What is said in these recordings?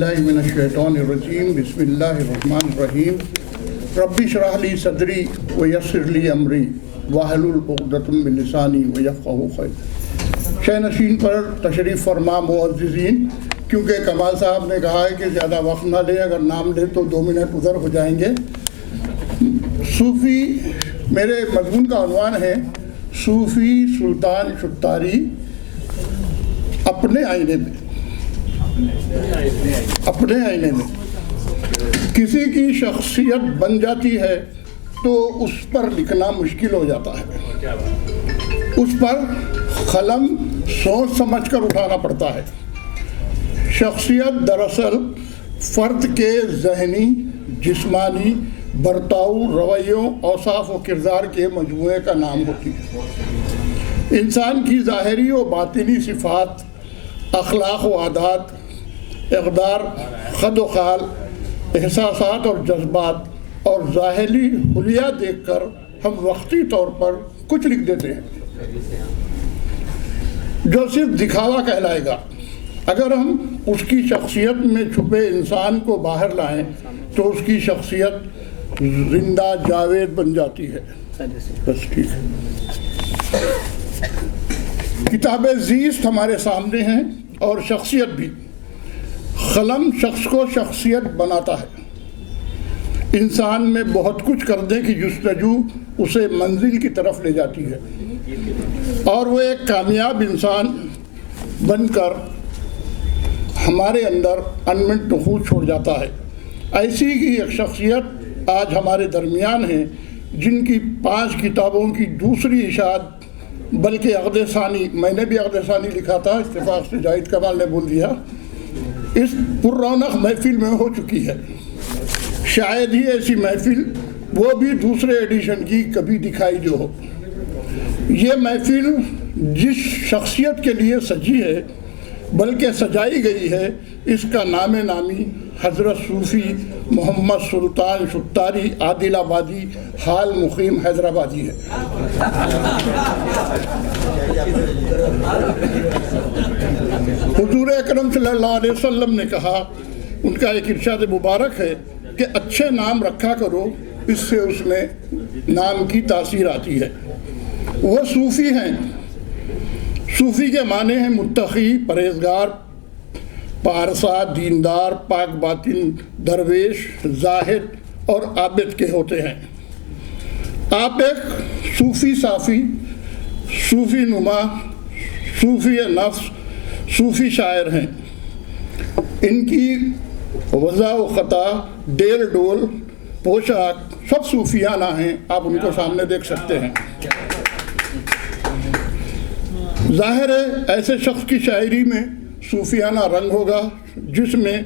باللہ من الشیطان الرجیم بسم اللہ الرحمن الرحیم رب اشرح لی صدری ویسر لی امری واحلل عقدۃ من لسانی ویفقہوا قولی۔ شہ نشین پر تشریف فرما معززین، کیونکہ کمال صاحب نے کہا ہے کہ زیادہ وقت نہ لیں، اگر نام لیں تو 2 منٹ ادھر ہو جائیں گے۔ صوفی، میرے مضمون کا عنوان ہے صوفی سلطان شتاری اپنے آئینے میں۔ اپنے آئینے میں کسی کی شخصیت بن جاتی ہے تو اس پر لکھنا مشکل ہو جاتا ہے، اس پر قلم سوچ سمجھ کر اٹھانا پڑتا ہے۔ شخصیت دراصل فرد کے ذہنی، جسمانی، برتاؤ، رویوں، اوصاف و کردار کے مجموعے کا نام ہوتی ہے۔ انسان کی ظاہری و باطنی صفات، اخلاق و عادات، اقدار، خد و خال، احساسات اور جذبات اور ظاہری حلیہ دیکھ کر ہم وقتی طور پر کچھ لکھ دیتے ہیں جو صرف دکھاوا کہلائے گا۔ اگر ہم اس کی شخصیت میں چھپے انسان کو باہر لائیں تو اس کی شخصیت زندہ جاوید بن جاتی ہے۔ بس ٹھیک ہے۔ کتاب زیست ہمارے سامنے ہیں اور شخصیت بھی۔ قلم شخص کو شخصیت بناتا ہے۔ انسان میں بہت کچھ کرنے کی جستجو اسے منزل کی طرف لے جاتی ہے اور وہ ایک کامیاب انسان بن کر ہمارے اندر انمٹ نفوذ چھوڑ جاتا ہے۔ ایسی ہی ایک شخصیت آج ہمارے درمیان ہے جن کی 5 کتابوں کی دوسری اشاعت، بلکہ عقد ثانی، میں نے بھی عقد ثانی لکھا تھا، اتفاق سے جاہد کمال نے بول دیا، اس پر رونق محفل میں ہو چکی ہے۔ شاید ہی ایسی محفل، وہ بھی دوسرے ایڈیشن کی، کبھی دکھائی جو ہو۔ یہ محفل جس شخصیت کے لیے سجی ہے، بلکہ سجائی گئی ہے، اس کا نام نامی حضرت صوفی محمد سلطان شتاری عادل آبادی حال مقیم حیدرآبادی ہے۔ حضور اکرم صلی اللہ علیہ وسلم نے کہا، ان کا ایک ارشاد مبارک ہے کہ اچھے نام رکھا کرو، اس سے اس میں نام کی تاثیر آتی ہے۔ وہ صوفی ہیں۔ صوفی کے معنی ہیں متقی، پرہیزگار، پارسا، دیندار، پاک باطن، درویش، زاہد اور عابد کے ہوتے ہیں۔ آپ ایک صوفی صافی، صوفی نما، صوفی نفس، صوفی شاعر ہیں۔ ان کی وضع و خطا، ڈیل ڈول، پوشاک سب صوفیانہ ہیں، آپ ان کو سامنے دیکھ سکتے ہیں۔ ظاہر ہے ایسے شخص کی شاعری میں صوفیانہ رنگ ہوگا جس میں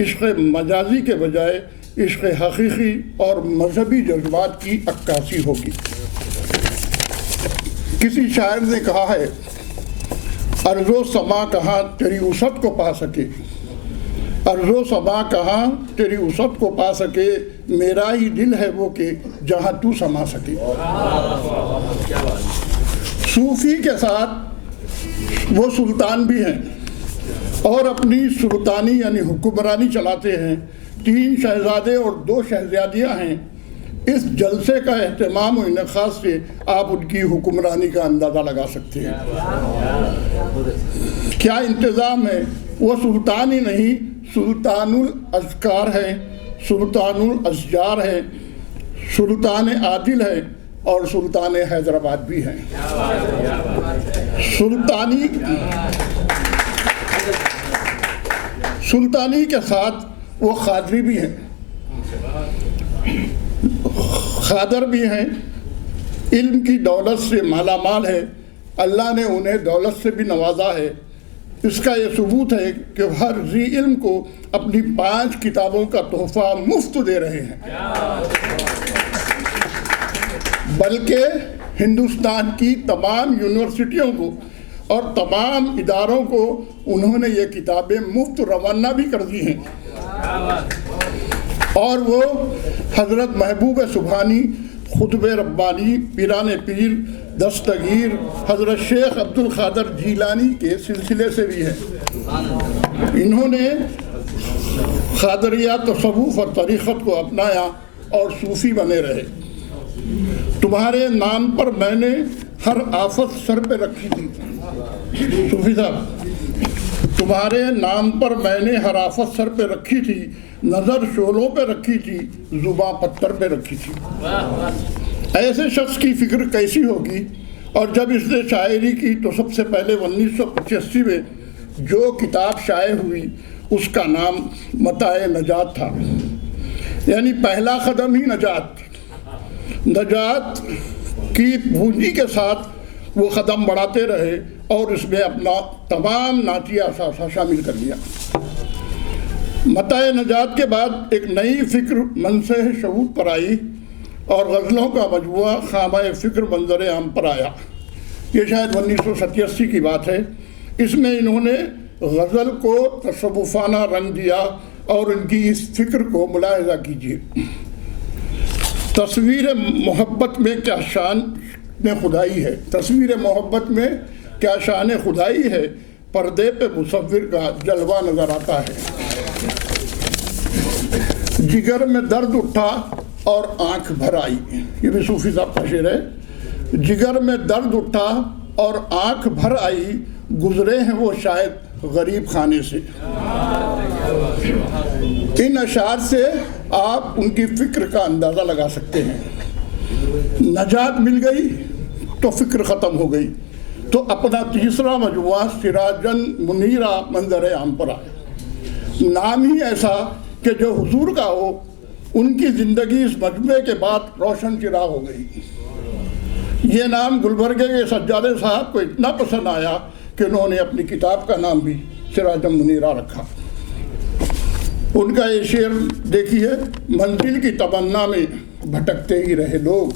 عشق مجازی کے بجائے عشق حقیقی اور مذہبی جذبات کی عکاسی ہوگی۔ کسی شاعر نے کہا ہے، ارض و سما کہاں تیری وسعت کو پا سکے، ارض و سما کہاں تیری وسعت کو پا سکے، میرا ہی دل ہے وہ کہ جہاں تو سما سکے۔ صوفی کے ساتھ وہ سلطان بھی ہیں اور اپنی سلطانی یعنی حکمرانی چلاتے ہیں۔ 3 شہزادے اور 2 شہزادیاں ہیں۔ اس جلسے کا اہتمام و انعقاد سے آپ ان کی حکمرانی کا اندازہ لگا سکتے ہیں۔ کیا انتظام ہے! وہ سلطان ہی نہیں، سلطان الاذکار ہے، سلطان الاشجار ہے، سلطان عادل ہے اور سلطان حیدرآباد بھی ہیں۔ سلطانی کے ساتھ وہ خادری بھی ہیں، خادر بھی ہیں۔ علم کی دولت سے مالا مال ہے، اللہ نے انہیں دولت سے بھی نوازا ہے۔ اس کا یہ ثبوت ہے کہ ہر ذی علم کو اپنی 5 کتابوں کا تحفہ مفت دے رہے ہیں، بلکہ ہندوستان کی تمام یونیورسٹیوں کو اور تمام اداروں کو انہوں نے یہ کتابیں مفت روانہ بھی کر دی ہیں۔ اور وہ حضرت محبوب سبحانی، خطب ربانی، پیران پیر، دستگیر، حضرت شیخ عبد القادر جیلانی کے سلسلے سے بھی ہے۔ انہوں نے قادریہ تصوف اور طریقت کو اپنایا اور صوفی بنے رہے۔ تمہارے نام پر میں نے ہر آفت سر پہ رکھی تھی، صوفی صاحب، تمہارے نام پر میں نے ہر آفت سر پہ رکھی تھی، نظر شعلوں پہ رکھی تھی، زباں پتھر پہ رکھی تھی۔ ایسے شخص کی فکر کیسی ہوگی؟ اور جب اس نے شاعری کی تو سب سے پہلے 1985 میں جو کتاب شائع ہوئی اس کا نام متاع نجات تھا، یعنی پہلا قدم ہی نجات کی پونجی کے ساتھ وہ قدم بڑھاتے رہے اور اس میں اپنا تمام نعتیہ اثاثہ شامل کر لیا۔ متاع نجات کے بعد ایک نئی فکر منصع شعور پر آئی اور غزلوں کا مجموعہ خامہ فکر منظر عام پر آیا۔ یہ شاید 1987 کی بات ہے۔ اس میں انہوں نے غزل کو تصوفانہ رنگ دیا اور ان کی اس فکر کو ملاحظہ کیجیے۔ تصویر محبت میں کیا شان خدائی ہے، تصویر محبت میں کیا شان خدائی ہے، پردے پہ مصور کا جلوہ نظر آتا ہے۔ جگر میں درد اٹھا اور آنکھ بھر آئی، یہ بھی صوفی صاحب کا شعر ہے۔ جگر میں درد اٹھا اور آنکھ بھر آئی، گزرے ہیں وہ شاید غریب خانے سے۔ ان اشعار سے آپ ان کی فکر کا اندازہ لگا سکتے ہیں۔ نجات مل گئی تو فکر ختم ہو گئی، تو اپنا تیسرا مجموعہ سراجن منیرہ منظر عام پر آیا۔ نام ہی ایسا کہ جو حضور کا ہو، ان کی زندگی اس مجموعے کے بعد روشن چراغ ہو گئی۔ یہ نام گلبرگے کے سجادے صاحب کو اتنا پسند آیا کہ انہوں نے اپنی کتاب کا نام بھی سراجن منیرہ رکھا۔ ان کا یہ شعر دیکھیے، منزل کی تمنا میں بھٹکتے ہی رہے لوگ،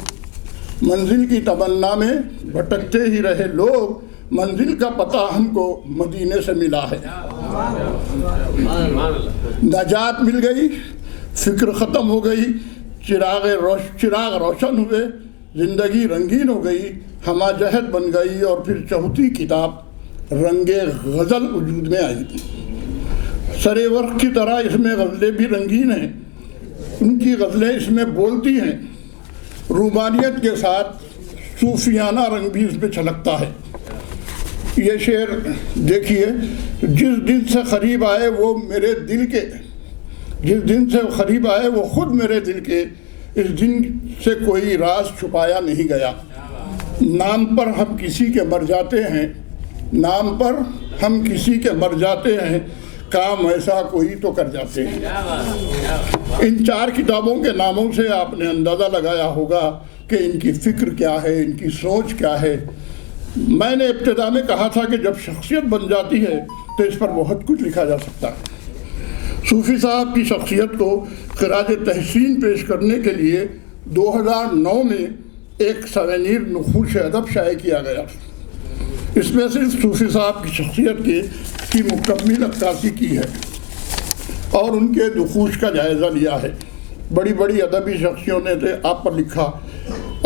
منزل کی تمنا میں بھٹکتے ہی رہے لوگ، منزل کا پتہ ہم کو مدینے سے ملا ہے۔ نجات مل گئی، فکر ختم ہو گئی، چراغ روشن ہوئے، زندگی رنگین ہو گئی، ہمہ جہت بن گئی، اور پھر چوتھی کتاب رنگ غزل وجود میں آئی۔ سرے ورق کی طرح اس میں غزلیں بھی رنگین ہیں، ان کی غزلیں اس میں بولتی ہیں، رومانیت کے ساتھ صوفیانہ رنگ بھی اس میں چھلکتا ہے۔ یہ شعر دیکھیے، جس دن سے قریب آئے وہ میرے دل کے، جس دن سے قریب آئے وہ خود میرے دل کے، اس دن سے کوئی راز چھپایا نہیں گیا۔ نام پر ہم کسی کے مر جاتے ہیں، نام پر ہم کسی کے مر جاتے ہیں، کام ایسا کوئی تو کر جاتے ہیں۔ ان چار کتابوں کے ناموں سے آپ نے اندازہ لگایا ہوگا کہ ان کی فکر کیا ہے، ان کی سوچ کیا ہے۔ میں نے ابتدا میں کہا تھا کہ جب شخصیت بن جاتی ہے تو اس پر بہت کچھ لکھا جا سکتا ہے۔ صوفی صاحب کی شخصیت کو خراج تحسین پیش کرنے کے لیے 2009 میں ایک سوینیر نقوش ادب شائع کیا گیا۔ اس میں صرف صوفی صاحب کی شخصیت کی مکمل عکاسی کی ہے اور ان کے نقوش کا جائزہ لیا ہے۔ بڑی بڑی ادبی شخصیوں نے آپ پر لکھا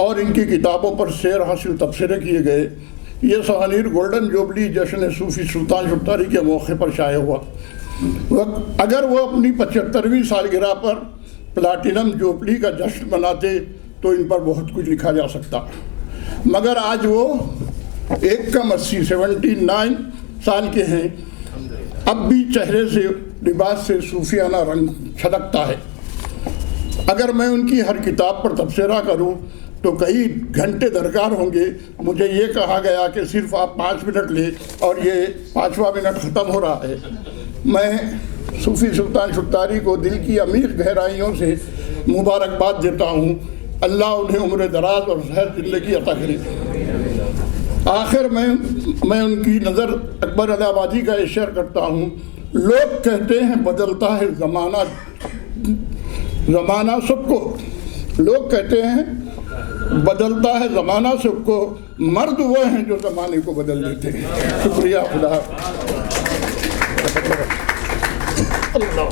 اور ان کی کتابوں پر سیر حاصل تبصرے کیے گئے۔ یہ سوانیر گولڈن جوبلی جشن صوفی سلطان شتاری کے موقع پر شائع ہوا۔ اگر وہ اپنی 75ویں سالگرہ پر پلاٹینم جوبلی کا جشن مناتے تو ان پر بہت کچھ لکھا جا سکتا، مگر آج وہ 79 سال کے ہیں، اب بھی چہرے سے، لباس سے صوفیانہ رنگ چھلکتا ہے۔ اگر میں ان کی ہر کتاب پر تبصرہ کروں تو کئی گھنٹے درکار ہوں گے۔ مجھے یہ کہا گیا کہ صرف آپ 5 منٹ لیں اور یہ 5واں منٹ ختم ہو رہا ہے۔ میں صوفی سلطان شتاری کو دل کی عمیق گہرائیوں سے مبارکباد دیتا ہوں۔ اللہ انہیں عمر دراز اور صحت زندگی عطا کرے۔ آخر میں ان کی نظر اکبر علی آبادی کا یہ شعر کرتا ہوں۔ لوگ کہتے ہیں بدلتا ہے زمانہ سب کو، لوگ کہتے ہیں بدلتا ہے زمانہ سب کو، مرد وہ ہیں جو زمانے کو بدل دیتے ہیں۔ شکریہ، خدا اللہ۔